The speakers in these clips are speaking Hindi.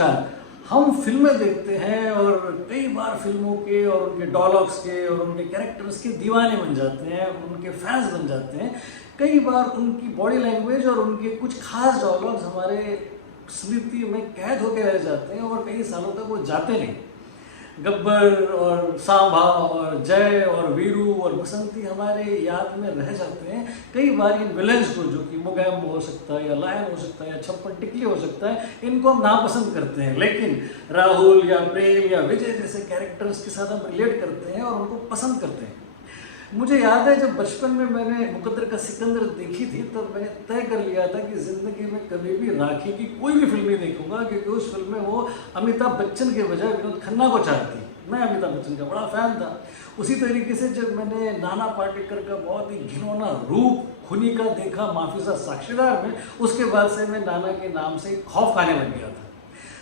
नमस्कार। हम फिल्में देखते हैं और कई बार फिल्मों के और उनके डायलॉग्स के और उनके कैरेक्टर्स के दीवाने बन जाते हैं, उनके फैंस बन जाते हैं। कई बार उनकी बॉडी लैंग्वेज और उनके कुछ खास डायलॉग्स हमारे स्मृति में कैद होकर रह जाते हैं और कई सालों तक वो जाते नहीं। गब्बर और सांभा और जय और वीरू और बसंती हमारे याद में रह जाते हैं। कई बार इन विलेंस को, जो कि मुगैम हो सकता है या लायन हो सकता है या छप्पन टिकली हो सकता है, इनको हम नापसंद करते हैं, लेकिन राहुल या प्रेम या विजय जैसे कैरेक्टर्स के साथ हम रिलेट करते हैं और उनको पसंद करते हैं। मुझे याद है जब बचपन में मैंने मुकद्दर का सिकंदर देखी थी, तब मैंने तय कर लिया था कि ज़िंदगी में कभी भी राखी की कोई भी फिल्म नहीं देखूंगा, क्योंकि उस फिल्म में वो अमिताभ बच्चन के बजाय विनोद खन्ना को चाहती। मैं अमिताभ बच्चन का बड़ा फ़ैन था। उसी तरीके से जब मैंने नाना पाटेकर का बहुत ही घिनौना रूप खूनी का देखा माफिजा साक्षीदार में, उसके बाद से मैं नाना के नाम से खौफ खाने लग गया था।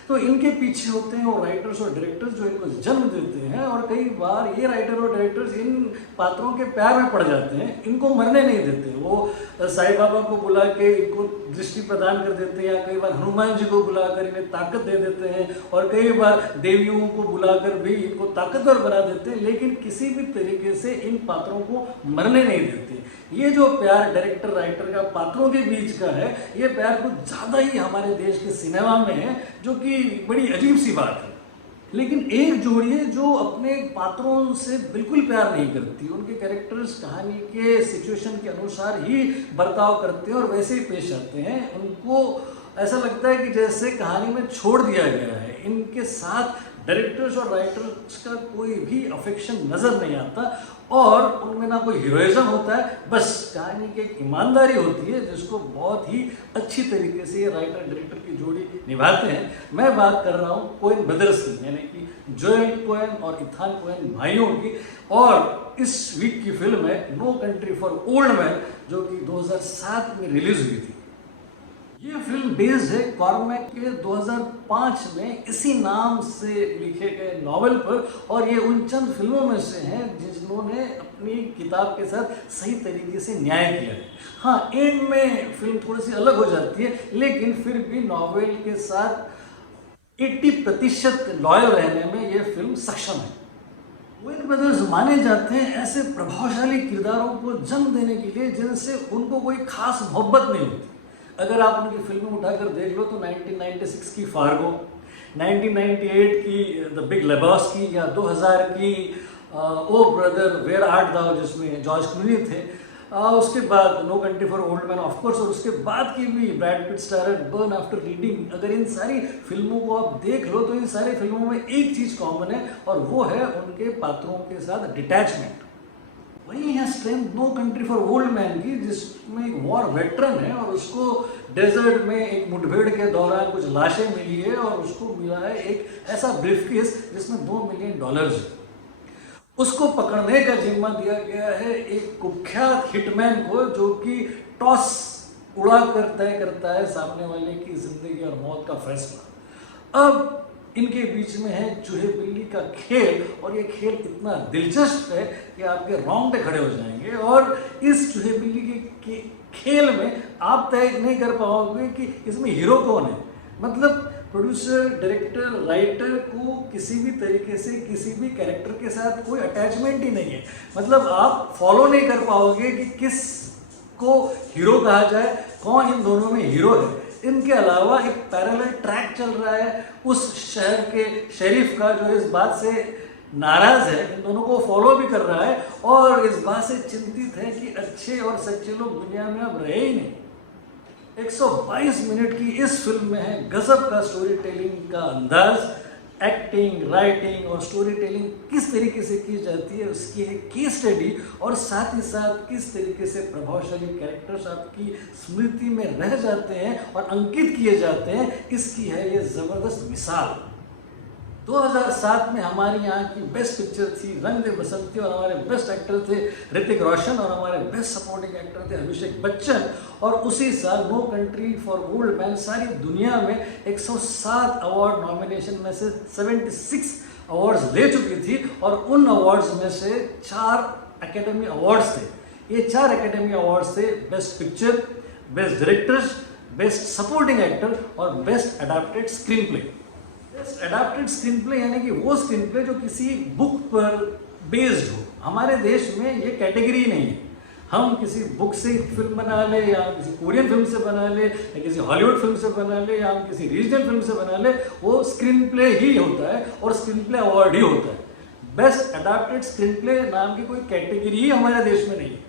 तो इनके पीछे होते हैं वो राइटर्स और डायरेक्टर्स जो इनको जन्म देते हैं, और कई बार ये राइटर और डायरेक्टर्स इन पात्रों के प्यार में पड़ जाते हैं, इनको मरने नहीं देते। वो साईं बाबा को बुला के इनको दृष्टि प्रदान कर देते हैं, या कई बार हनुमान जी को बुलाकर इन्हें ताकत दे देते हैं, और कई बार देवियों को बुलाकर भी इनको ताकतवर बना देते हैं, लेकिन किसी भी तरीके से इन पात्रों को मरने नहीं देते। ये जो प्यार डायरेक्टर राइटर का पात्रों के बीच का है, ये प्यार कुछ ज़्यादा ही हमारे देश के सिनेमा में है, जो कि बड़ी अजीब सी बात है। लेकिन एक जोड़ी है जो अपने पात्रों से बिल्कुल प्यार नहीं करती, उनके कैरेक्टर्स कहानी के सिचुएशन के अनुसार ही बर्ताव करते हैं और वैसे ही पेश आते हैं। उनको ऐसा लगता है कि जैसे कहानी में छोड़ दिया गया है। इनके साथ डायरेक्टर्स और राइटर्स का कोई भी अफेक्शन नज़र नहीं आता, और उनमें ना कोई हीरोइज्म होता है, बस कहानी की एक ईमानदारी होती है जिसको बहुत ही अच्छी तरीके से ये राइटर डायरेक्टर की जोड़ी निभाते हैं। मैं बात कर रहा हूँ कोएन ब्रदर्स की, यानी कि जोएल कोएन और इथान कोएन भाइयों की। और इस वीक की फिल्म है No Country for Old Man, जो कि 2007 में रिलीज हुई थी। ये फिल्म बेस्ड है कॉर्मेक के 2005 में इसी नाम से लिखे गए नॉवेल पर, और ये उन चंद फिल्मों में से हैं जिन्होंने अपनी किताब के साथ सही तरीके से न्याय किया है। हाँ, एंड में फिल्म थोड़ी सी अलग हो जाती है, लेकिन फिर भी नॉवेल के साथ 80% लॉयल रहने में ये फिल्म सक्षम है। कोएन ब्रदर्स माने जाते हैं ऐसे प्रभावशाली किरदारों को जन्म देने के लिए जिनसे उनको कोई खास मोहब्बत नहीं होती। अगर आप उनकी फिल्में उठाकर देख लो तो 1996 की फार्गो, 1998 की द बिग लेबॉस्की, या 2000 की O Brother Where Art Thou, जिसमें जॉर्ज क्लूनी थे, उसके बाद No Country for Old Man of course, और उसके बाद की भी Brad Pitt starrer Burn After Reading. अगर इन सारी फिल्मों को आप देख लो तो इन सारी फिल्मों में एक चीज़ कॉमन है, और वो है उनके पात्रों के साथ डिटैचमेंट। वही है strength No Country for Old Man की, जिसमें एक वॉर वेटरन है और उसको डेजर्ट में एक मुठभेड़ के दौरान कुछ लाशें मिली है, और उसको मिला है एक ऐसा ब्रीफकेस जिसमें $2 मिलियन है। उसको पकड़ने का जिम्मा दिया गया है एक कुख्यात हिटमैन को, जो कि टॉस उड़ा कर तय करता है सामने वाले की जिंदगी और मौत का फैसला। अब इनके बीच में है चूहे बिल्ली का खेल, और ये खेल इतना दिलचस्प है कि आपके रोंगटे खड़े हो जाएंगे। और इस चूहे बिल्ली के खेल में आप तय नहीं कर पाओगे कि इसमें हीरो कौन है। मतलब प्रोड्यूसर, डायरेक्टर, राइटर को किसी भी तरीके से किसी भी कैरेक्टर के साथ कोई अटैचमेंट ही नहीं है। मतलब आप फॉलो नहीं कर पाओगे कि किस को हीरो कहा जाए, कौन इन दोनों में हीरो है। इनके अलावा एक पैरेलल ट्रैक चल रहा है उस शहर के शेरिफ का, जो इस बात से नाराज है, इन दोनों को फॉलो भी कर रहा है, और इस बात से चिंतित है कि अच्छे और सच्चे लोग दुनिया में अब रहे ही नहीं। 122 मिनट की इस फिल्म में है गजब का स्टोरी टेलिंग का अंदाज, एक्टिंग, राइटिंग और स्टोरी टेलिंग किस तरीके से की जाती है उसकी एक केस स्टडी, और साथ ही साथ किस तरीके से प्रभावशाली कैरेक्टर्स आपकी स्मृति में रह जाते हैं और अंकित किए जाते हैं, इसकी है ये ज़बरदस्त मिसाल। 2007 में हमारी यहाँ की बेस्ट पिक्चर थी रंग दे बसंती, और हमारे बेस्ट एक्टर थे ऋतिक रोशन, और हमारे बेस्ट सपोर्टिंग एक्टर थे अभिषेक बच्चन। और उसी साल No Country for Old Man सारी दुनिया में 107 अवार्ड नॉमिनेशन में से 76 अवार्ड्स ले चुकी थी, और उन अवार्ड्स में से 4 एकेडमी अवार्ड्स थे। ये 4 एकेडमी अवार्ड्स थे best picture, best directors, best supporting actor और best adapted screen play. Adapted screen play यानी कि वो स्क्रीन प्ले जो किसी बुक पर बेस्ड हो। हमारे देश में ये कैटेगरी नहीं है। हम किसी बुक से फिल्म बना ले, या किसी कोरियन फिल्म से बना ले, या किसी हॉलीवुड फिल्म से बना ले, या हम किसी रीजनल फिल्म से बना ले, वो स्क्रीन प्ले ही होता है और स्क्रीन प्ले अवार्ड ही होता है। बेस्ट अडैप्टेड स्क्रीन प्ले नाम की कोई कैटेगरी ही हमारे देश में नहीं है।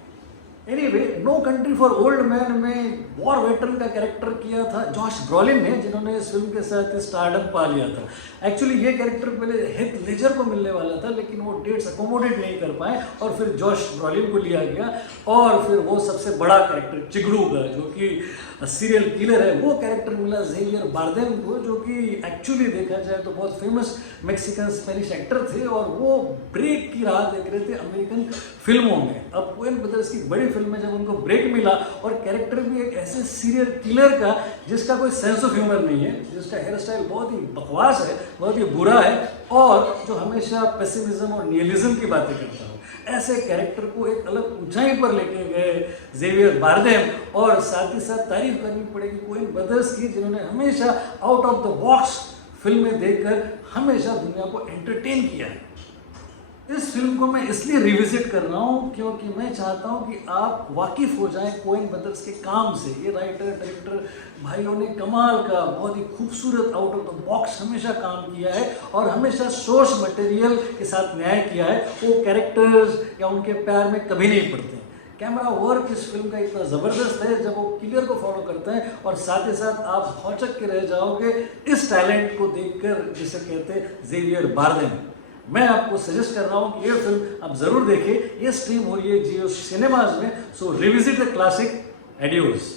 Anyway, No Country for Old Man में वॉर वेटरन का कैरेक्टर किया था जॉश ब्रॉलिन ने, जिन्होंने इस फिल्म के साथ स्टारडम पा लिया था। एक्चुअली ये कैरेक्टर पहले हीथ लेजर को मिलने वाला था, लेकिन वो डेट्स अकोमोडेट नहीं कर पाए और फिर जॉश ब्रॉलिन को लिया गया। और फिर वो सबसे बड़ा कैरेक्टर चिगड़ू का, जो कि सीरियल किलर है, वो कैरेक्टर मिला ज़ेवियर बारदेम को, जो कि एक्चुअली देखा जाए तो बहुत फेमस मेक्सिकन स्पेनिश एक्टर थे और वो ब्रेक की राह देख रहे थे अमेरिकन फिल्मों में। अब कोएन ब्रदर्स की बड़ी फिल्म में जब उनको ब्रेक मिला, और कैरेक्टर भी एक ऐसे सीरियल किलर का जिसका कोई सेंस ऑफ ह्यूमर नहीं है, जिसका हेयर स्टाइल बहुत ही बकवास है, बहुत ही बुरा है, और जो हमेशा पेसिमिज्म और नियलिज्म की बातें करता हो, ऐसे कैरेक्टर को एक अलग ऊंचाई पर लेके गए ज़ेवियर बारदेम। और साथ ही साथ तारीफ करनी पड़ेगी कोएन ब्रदर्स की, जिन्होंने हमेशा आउट ऑफ द बॉक्स फिल्में देखकर हमेशा दुनिया को एंटरटेन किया है। इस फिल्म को मैं इसलिए रिविजिट कर रहा हूँ क्योंकि मैं चाहता हूँ कि आप वाकिफ़ हो जाएं कोएन ब्रदर्स के काम से। ये राइटर डायरेक्टर भाइयों ने कमाल का, बहुत ही खूबसूरत आउट ऑफ द बॉक्स हमेशा काम किया है और हमेशा सोर्स मटेरियल के साथ न्याय किया है। वो कैरेक्टर्स या उनके प्यार में कभी नहीं पड़ते। कैमरा वर्क इस फिल्म का इतना ज़बरदस्त है जब वो क्लियर को फॉलो करता है, और साथ ही साथ आप भौचक के रह जाओगे इस टैलेंट को देखकर, जिसे कहते हैं ज़ेवियर बारदेम। मैं आपको सजेस्ट कर रहा हूँ कि ये फिल्म आप ज़रूर देखें। ये स्ट्रीम हो रही है जियो सिनेमाज में। सो रिविजिट द क्लासिक। एडियोस।